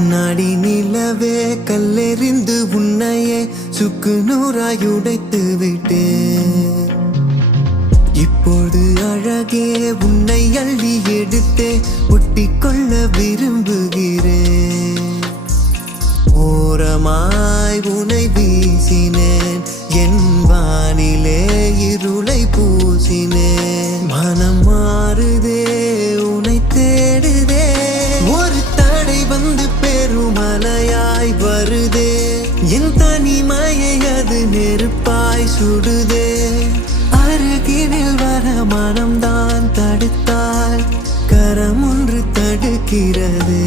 கண்ணாடி நிலவே கல்லெறிந்து உன்னையே சுக்கு நூறாய் உடைத்து விட்டேன். இப்போது அழகே உன்னை அள்ளி எடுத்தே ஒட்டிக்கொள்ள விரும்புகிறேன். ஓரமாய் உன்னை வீசினேன், என் வானிலே இருளை பூசினேன். மனம் மாறுதே உன்னை தேடுதே, ஒரு தடை வந்து பெருமலையாய் வருதே. என் தனிமையை அது நெருப்பாய் சுடுதே. அருகினில் வர மனம்தான் தடுத்தால் கரம் ஒன்று தடுக்கிறதே.